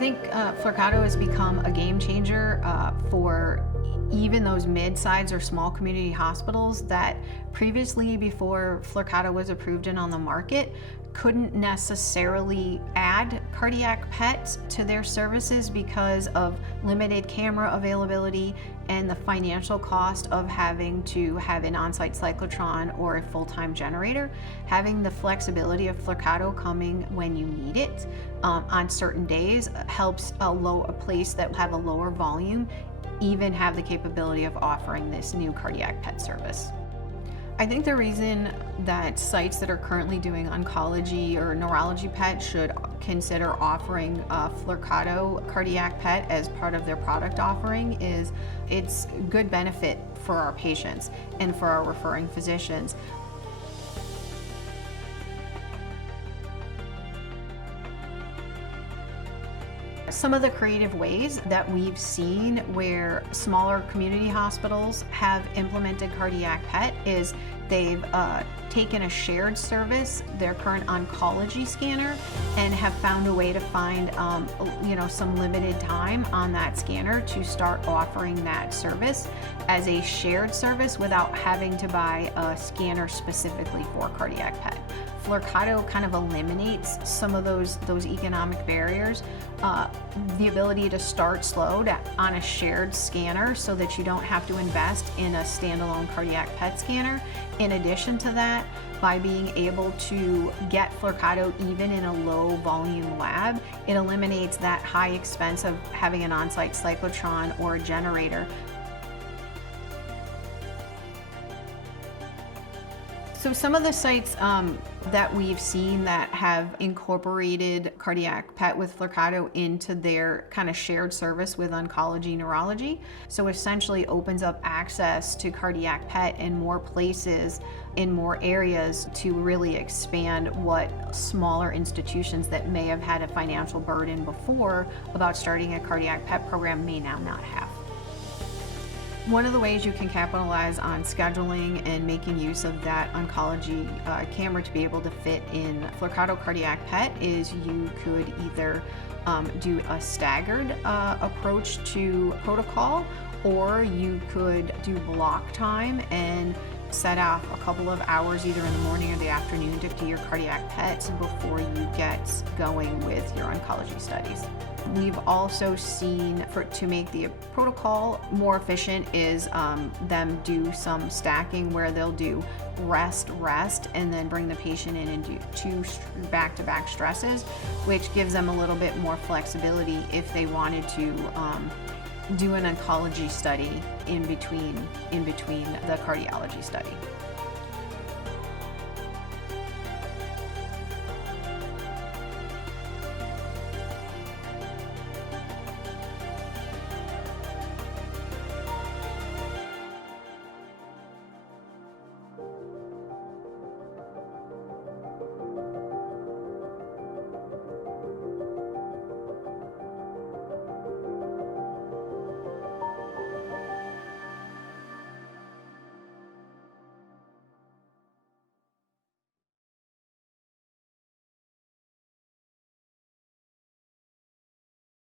think Flyrcado has become a game changer for even those mid-sized or small community hospitals that previously, before Flyrcado was approved and on the market, couldn't necessarily add cardiac PET to their services because of limited camera availability and the financial cost of having to have an on-site cyclotron or a full-time generator. Having the flexibility of Flyrcado coming when you need it on certain days helps a place that have a lower volume even have the capability of offering this new cardiac PET service. I think the reason that sites that are currently doing oncology or neurology PET should consider offering Flyrcado cardiac PET as part of their product offering is it's good benefit for our patients and for our referring physicians. Some of the creative ways that we've seen where smaller community hospitals have implemented cardiac PET is they've taken a shared service, their current oncology scanner, and have found a way to find some limited time on that scanner to start offering that service as a shared service without having to buy a scanner specifically for cardiac PET. Flyrcado kind of eliminates some of those economic barriers. The ability to start slow on a shared scanner so that you don't have to invest in a standalone cardiac PET scanner. In addition to that, by being able to get Flyrcado even in a low volume lab, it eliminates that high expense of having an on-site cyclotron or a generator. So some of the sites that we've seen that have incorporated cardiac PET with Flyrcado into their kind of shared service with oncology neurology, so essentially opens up access to cardiac PET in more places, in more areas, to really expand what smaller institutions that may have had a financial burden before about starting a cardiac PET program may now not have. One of the ways you can capitalize on scheduling and making use of that oncology camera to be able to fit in Flyrcado cardiac PET is you could either do a staggered approach to protocol, or you could do block time and set off a couple of hours either in the morning or the afternoon to do your cardiac PET before you get going with your oncology studies. We've also seen, to make the protocol more efficient, is them do some stacking where they'll do rest, and then bring the patient in and do 2 back-to-back stresses, which gives them a little bit more flexibility if they wanted to do an oncology study in between the cardiology study.